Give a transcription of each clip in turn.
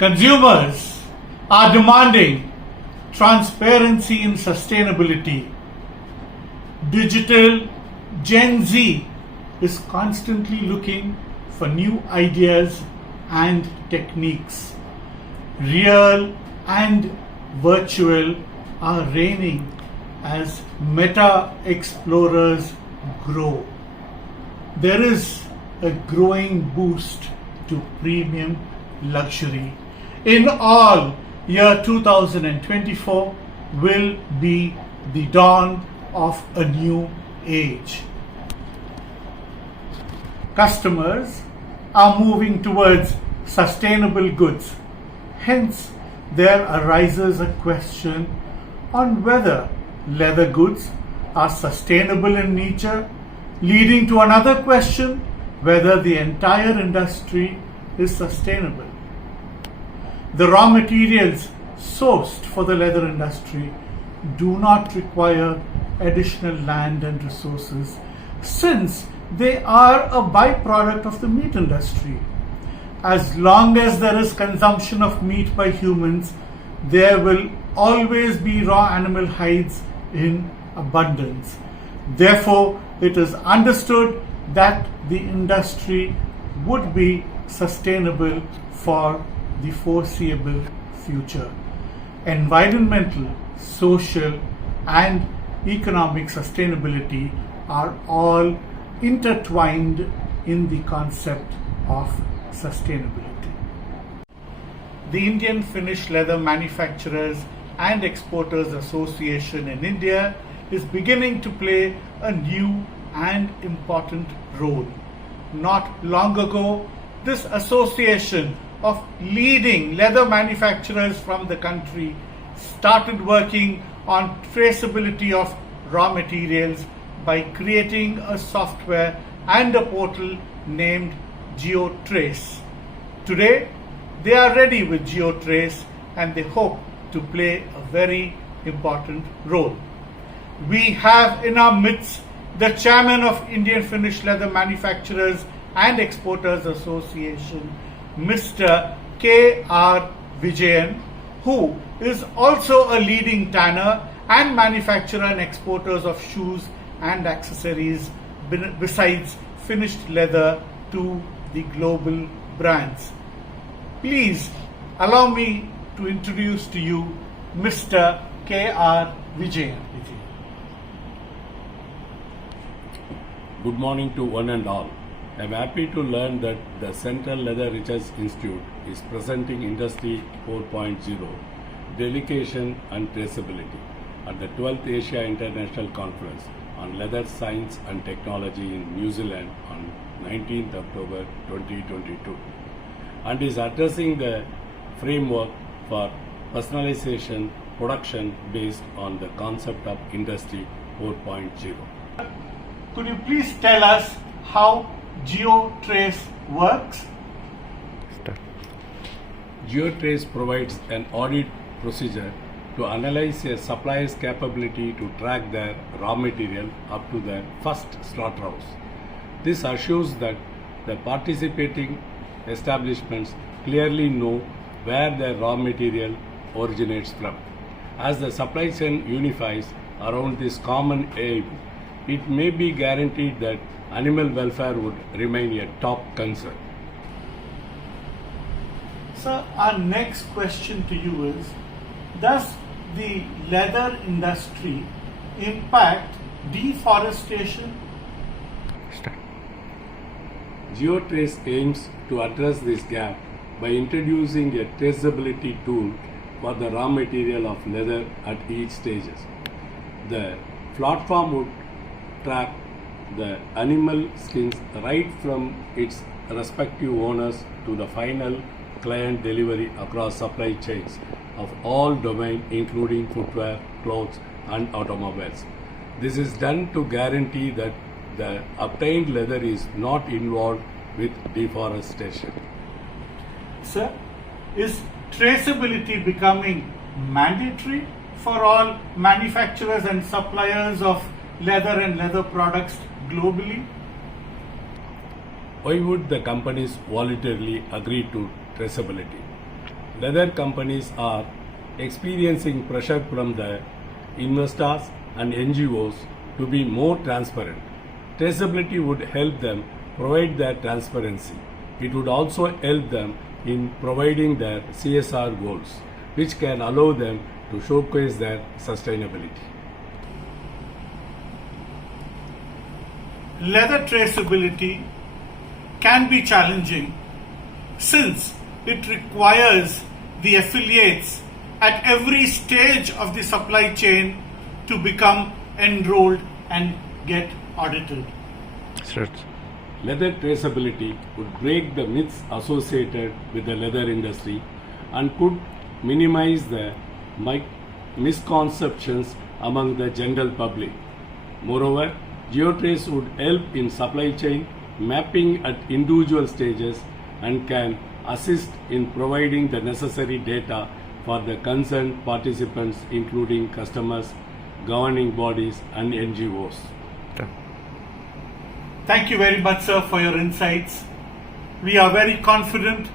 Consumers are demanding transparency in sustainability. Digital Gen Z is constantly looking for new ideas and techniques. Real and virtual are reigning as meta explorers grow. There is a growing boost to premium luxury. In all, year 2024 will be the dawn of a new age. Customers are moving towards sustainable goods. Hence, there arises a question on whether leather goods are sustainable in nature, leading to another question whether the entire industry is sustainable. The raw materials sourced for the leather industry do not require additional land and resources since they are a byproduct of the meat industry. As long as there is consumption of meat by humans, there will always be raw animal hides in abundance. Therefore, it is understood that the industry would be sustainable for the foreseeable future. Environmental, social, and economic sustainability are all intertwined in the concept of sustainability. The Indian Finished Leather Manufacturers and Exporters Association in India is beginning to play a new and important role. Not long ago, this association of leading leather manufacturers from the country started working on traceability of raw materials by creating a software and a portal named Geotrace. Today, they are ready with Geotrace and they hope to play a very important role. We have in our midst the chairman of Indian Finished Leather Manufacturers and Exporters Association, Mr. K R Vijayan, who is also a leading tanner and manufacturer and exporters of shoes and accessories besides finished leather to the global brands. Please allow me to introduce to you Mr. K R Vijayan. Good morning to one and all. I am happy to learn that the Central Leather Research Institute is presenting Industry 4.0, Delegation and Traceability at the 12th Asia International Conference on Leather Science and Technology in New Zealand on 19th October 2022 and is addressing the framework for personalization production based on the concept of Industry 4.0. Could you please tell us how Geotrace works? Geotrace provides an audit procedure to analyze a supplier's capability to track their raw material up to their first slaughterhouse. This assures that the participating establishments clearly know where their raw material originates from. As the supply chain unifies around this common aim, it may be guaranteed that animal welfare would remain a top concern. Sir, our next question to you is, does the leather industry impact deforestation? Geotrace aims to address this gap by introducing a traceability tool for the raw material of leather at each stage. The platform would track the animal skins right from its respective owners to the final client delivery across supply chains of all domains including footwear, clothes and automobiles. This is done to guarantee that the obtained leather is not involved with deforestation. Sir, is traceability becoming mandatory for all manufacturers and suppliers of leather and leather products globally? Why would the companies voluntarily agree to traceability? leather companies are experiencing pressure from the investors and NGOs to be more transparent. Traceability would help them provide that transparency. It would also help them in providing their CSR goals, which can allow them to showcase their sustainability. Leather traceability can be challenging since it requires the affiliates at every stage of the supply chain to become enrolled and get audited. Leather traceability would break the myths associated with the leather industry and could minimize the misconceptions among the general public. Moreover, Geotrace would help in supply chain mapping at individual stages and can assist in providing the necessary data for the concerned participants, including customers, governing bodies, and NGOs. Thank you very much, sir, for your insights. We are very confident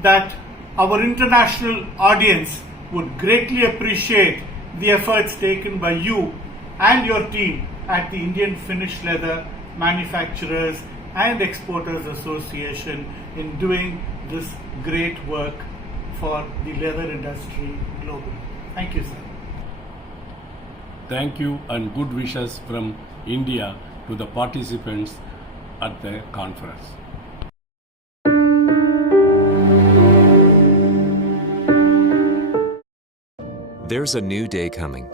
that our international audience would greatly appreciate the efforts taken by you and your team at the Indian Finished Leather Manufacturers and Exporters Association in doing this great work for the leather industry globally. Thank you, sir. Thank you and good wishes from India to the participants at the conference. There's a new day coming,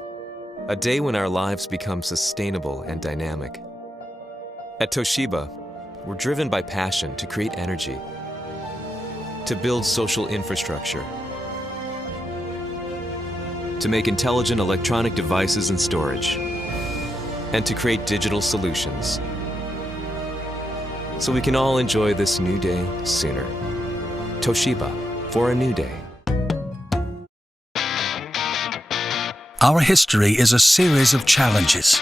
a day when our lives become sustainable and dynamic. At Toshiba, we're driven by passion to create energy, to build social infrastructure, to make intelligent electronic devices and storage, and to create digital solutions, so we can all enjoy this new day sooner. Toshiba, for a new day. Our history is a series of challenges.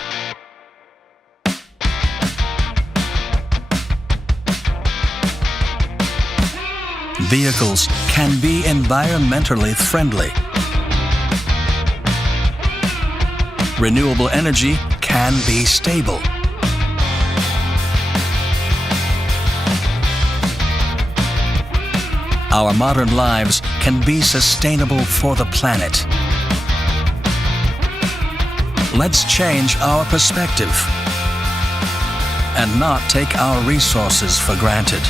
Vehicles can be environmentally friendly. Renewable energy can be stable. Our modern lives can be sustainable for the planet. Let's change our perspective and not take our resources for granted.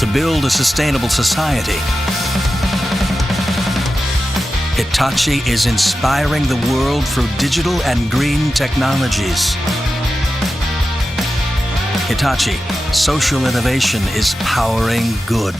To build a sustainable society, Hitachi is inspiring the world through digital and green technologies. Hitachi, social innovation is powering good.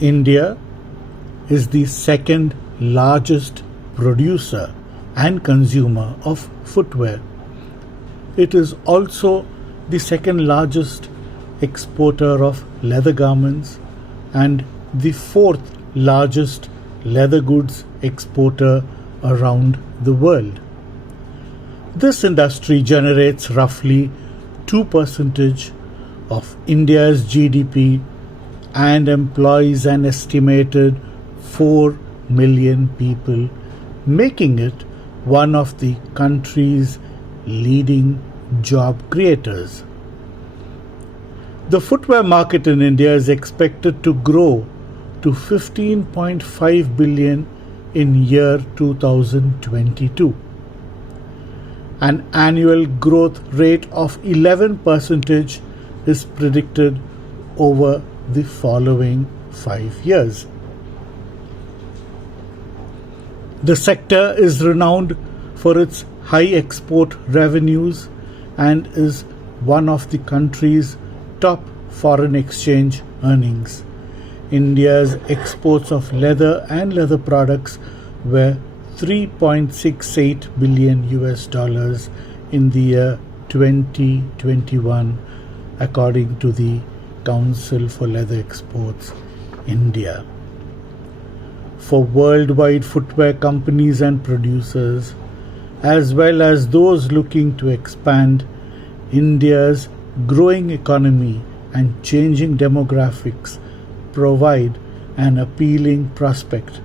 India is the second largest producer and consumer of footwear. It is also the second largest exporter of leather garments and the fourth largest leather goods exporter around the world. This industry generates roughly 2% of India's GDP and employs an estimated 4 million people, making it one of the country's leading job creators. The footwear market in India is expected to grow to 15.5 billion in year 2022. An annual growth rate of 11% is predicted over the following 5 years. The sector is renowned for its high export revenues and is one of the country's top foreign exchange earnings. India's exports of leather and leather products were $3.68 billion in the year 2021, according to the Council for Leather Exports, India. For worldwide footwear companies and producers, as well as those looking to expand, India's growing economy and changing demographics provide an appealing prospect.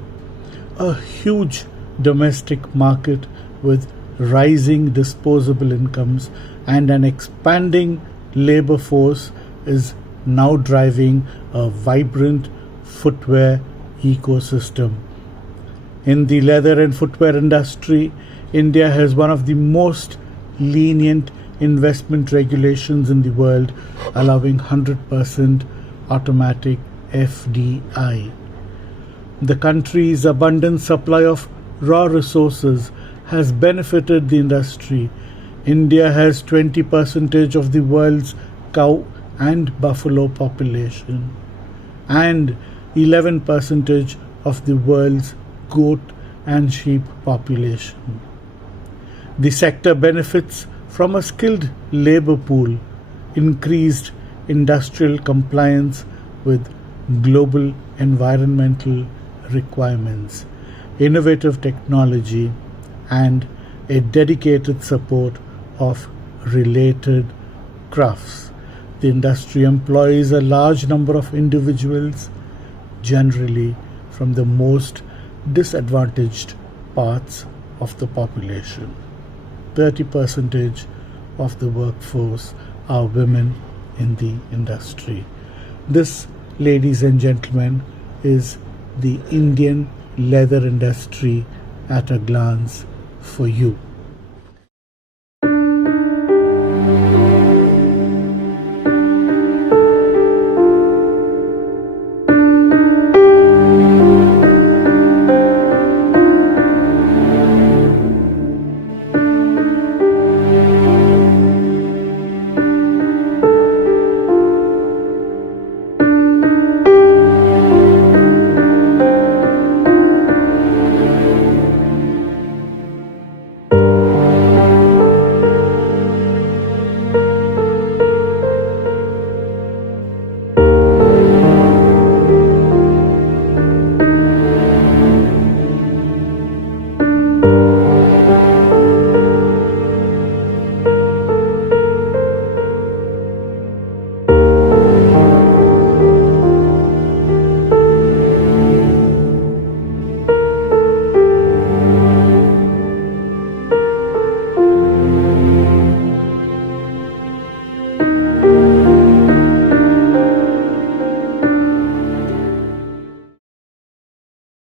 A huge domestic market with rising disposable incomes and an expanding labor force is now driving a vibrant footwear ecosystem. In the leather and footwear industry, India has one of the most lenient investment regulations in the world, allowing 100% automatic FDI. The country's abundant supply of raw resources has benefited the industry. India has 20% of the world's cow and buffalo population and 11% of the world's goat and sheep population. The sector benefits from a skilled labor pool, increased industrial compliance with global environmental requirements, innovative technology, and a dedicated support of related crafts. The industry employs a large number of individuals, generally from the most disadvantaged parts of the population. 30% of the workforce are women in the industry. This, ladies and gentlemen, is the Indian leather industry at a glance for you.